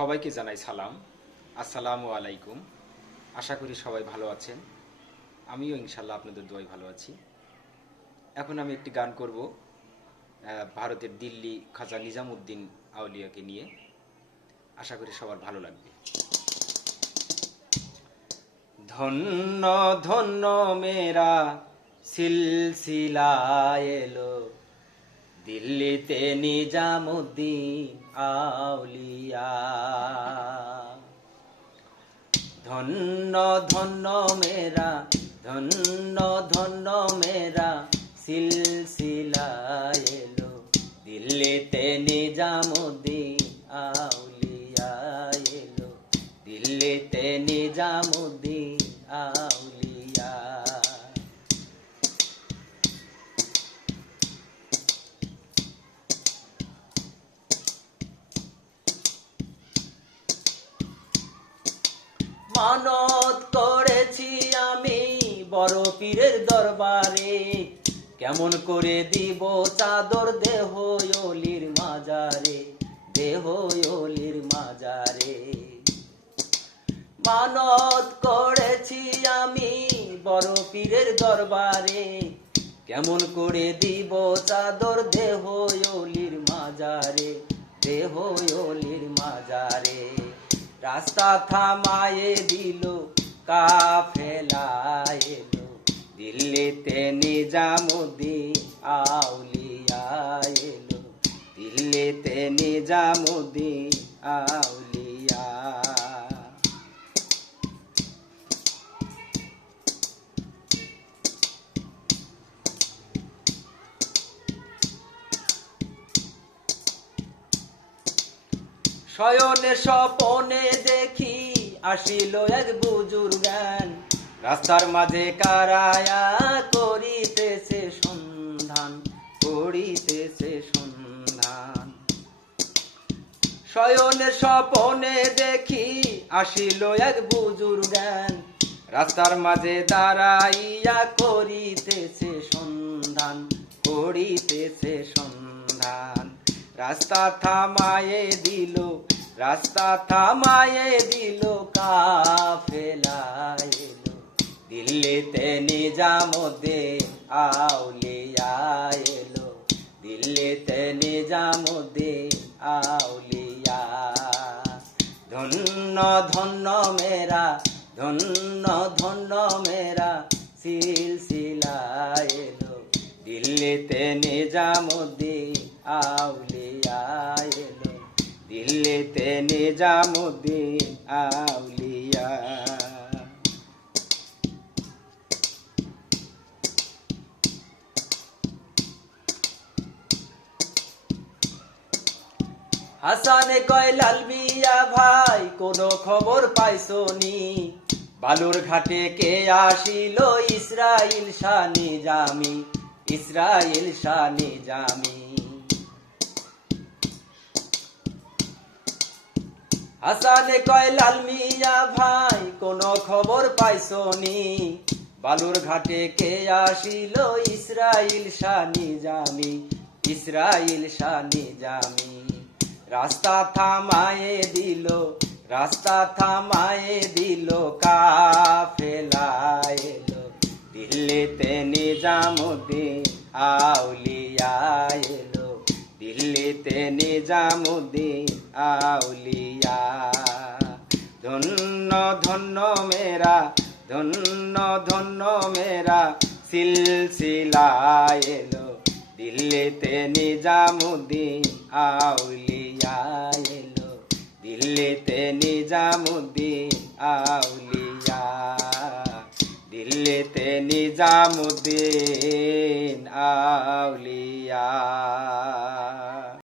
সবাইকে জানাই সালাম। আসসালামু আলাইকুম। আশা করি সবাই ভালো আছেন। আমিও ইনশাল্লাহ আপনাদের দোয়ায় ভালো আছি। এখন আমি একটি গান করব ভারতের দিল্লি খাজা নিজামুদ্দিন আউলিয়াকে নিয়ে। আশা করি সবার ভালো লাগবে। ধন্য ধন্য মেরা সিলসিলা এলো, দিল্লিতে নিজামুদ্দিন আউলিয়া। ধন্য ধন্য মেরা, ধন্য ধন্য মেরা সিলসিলা এলো, দিল্লিতে নিজামুদ্দিন আউলিয়া এলো, দিল্লিতে নিজামুদ্দিন আউলিয়া। মানত করেছি আমি বড় পীরের দরবারে, কেমন করে দিব চাদর দেহ অলির মাজারে, দেহ অলির মাজারে। মানত করেছি আমি বড় পীরের দরবারে, কেমন করে দিব চাদর দেহ অলির মাজারে, দেহ অলির মাজারে। রাস্তা থামায়ে দিল কাফেলা এলো, দিল্লিতে নিজামুদ্দিন আউলিয়া এলো, দিল্লিতে নিজামুদ্দিন আউলিয়া। শয়নে স্বপনে দেখি আসিল এক বুজুর্গান, রাস্তার মাঝে কারায়া করিতেছে সন্ধান, করিতেছে সন্ধান। শয়নে স্বপনে দেখি আসিল এক বুজুর্গান, রাস্তার মাঝে দাঁড়াইয়া করিতেছে সন্ধান, করিতেছে সন্ধান। রাস্তা থামায়ে দিল, রাস্তা থামায়ে দিল কাফেলা এলো, দিল্লিতে নিজামুদ্দিন আউলিয়া এলো, দিল্লিতে নিজামুদ্দিন আউলিয়া। ধন্য ধন্য মেরা, ধন্য ধন্য মেরা সিলসিলা এলো, দিল্লিতে নিজামুদ্দিন আউলিয়া এলো, দিল্লিতে নিজামুদ্দিন আউলিয়া। হাসানে কয় লাল মিয়া ভাই কোনো খবর পাইছনি, বালুর ঘাটে কে আসিল ইসরাইল শাহ নিজামি, ইসরাইল শাহ নিজামি। হাসানে কয় লাল মিয়া ভাই কোনো খবর পাইছনি, বালুর ঘাটে কে আসিল ইসরাইল শাহ নিজামি, ইসরাইল শাহ নিজামি। রাস্তা থামায়ে দিল, রাস্তা থামায়ে দিল কাফেলা এলো, দিল্লিতে নিজামুদ্দিন আউলিয়া এলো, দিল্লিতে নিজামুদ্দিন আউলিয়া। ধন্য ধন্য মেরা, ধন্য ধন্য মেরা সিলসিলা এলো, দিল্লিতে নিজামুদ্দিন আউলিয়া এলো, দিল্লিতে নিজামুদ্দিন আউলিয়া, দিল্লিতে নিজামুদ্দিন আউলিয়া।